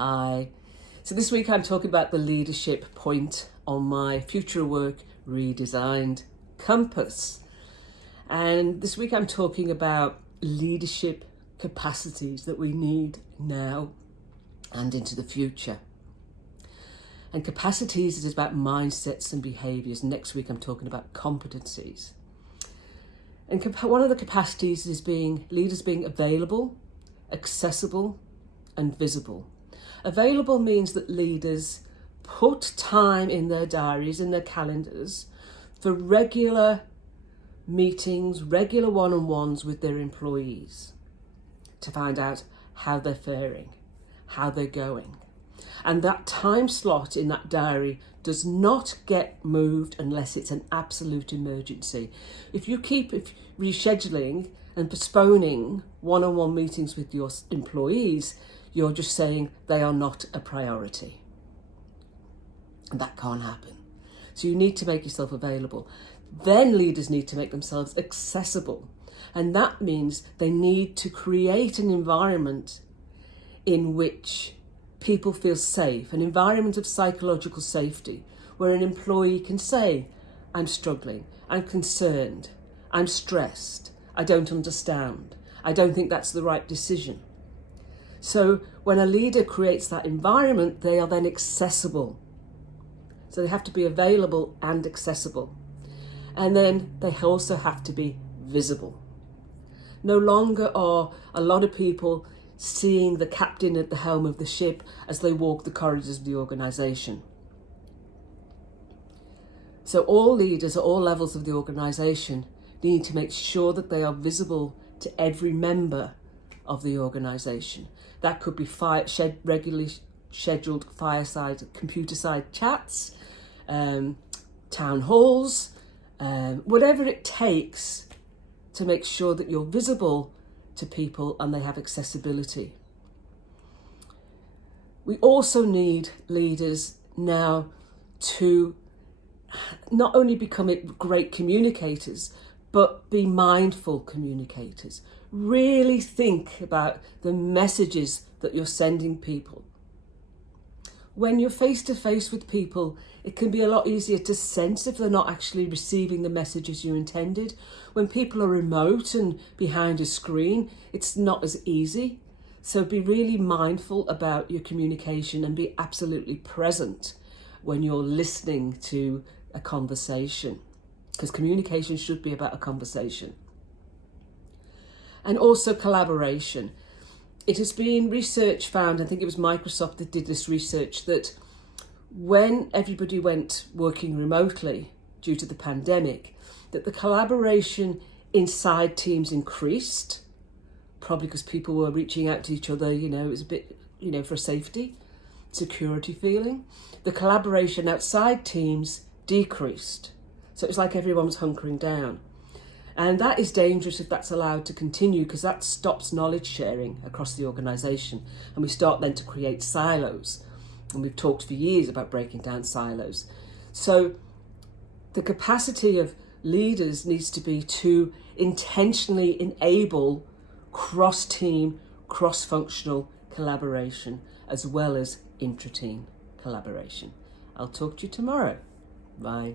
Hi. So this week I'm talking about the leadership point on my Future Work Redesigned compass. And this week I'm talking about leadership capacities that we need now and into the future. And capacities is about mindsets and behaviours. Next week I'm talking about competencies. And one of the capacities is leaders being available, accessible and visible. Available means that leaders put time in their diaries, in their calendars, for regular meetings, regular one-on-ones with their employees to find out how they're faring, how they're going. And that time slot in that diary does not get moved unless it's an absolute emergency. If you keep rescheduling and postponing one-on-one meetings with your employees, you're just saying they are not a priority. And that can't happen. So you need to make yourself available. Then leaders need to make themselves accessible. And that means they need to create an environment in which people feel safe, an environment of psychological safety, where an employee can say, I'm struggling, I'm concerned, I'm stressed, I don't understand, I don't think that's the right decision. So when a leader creates that environment, they are then accessible. So they have to be available and accessible. And then they also have to be visible. No longer are a lot of people seeing the captain at the helm of the ship as they walk the corridors of the organisation. So all leaders at all levels of the organisation need to make sure that they are visible to every member of the organisation. That could be regularly scheduled fireside, computer-side chats, town halls, whatever it takes to make sure that you're visible to people and they have accessibility. We also need leaders now to not only become great communicators, but be mindful communicators. Really think about the messages that you're sending people. When you're face to face with people, it can be a lot easier to sense if they're not actually receiving the messages you intended. When people are remote and behind a screen, it's not as easy. So be really mindful about your communication and be absolutely present when you're listening to a conversation, because communication should be about a conversation. And also collaboration. It has been research found, I think it was Microsoft that did this research, that when everybody went working remotely due to the pandemic, that the collaboration inside teams increased, probably because people were reaching out to each other, it was a bit, for safety, security feeling. The collaboration outside teams decreased. So it was like everyone was hunkering down. And that is dangerous if that's allowed to continue, because that stops knowledge sharing across the organisation. And we start then to create silos. And we've talked for years about breaking down silos. So the capacity of leaders needs to be to intentionally enable cross-team, cross-functional collaboration, as well as intra-team collaboration. I'll talk to you tomorrow. Bye.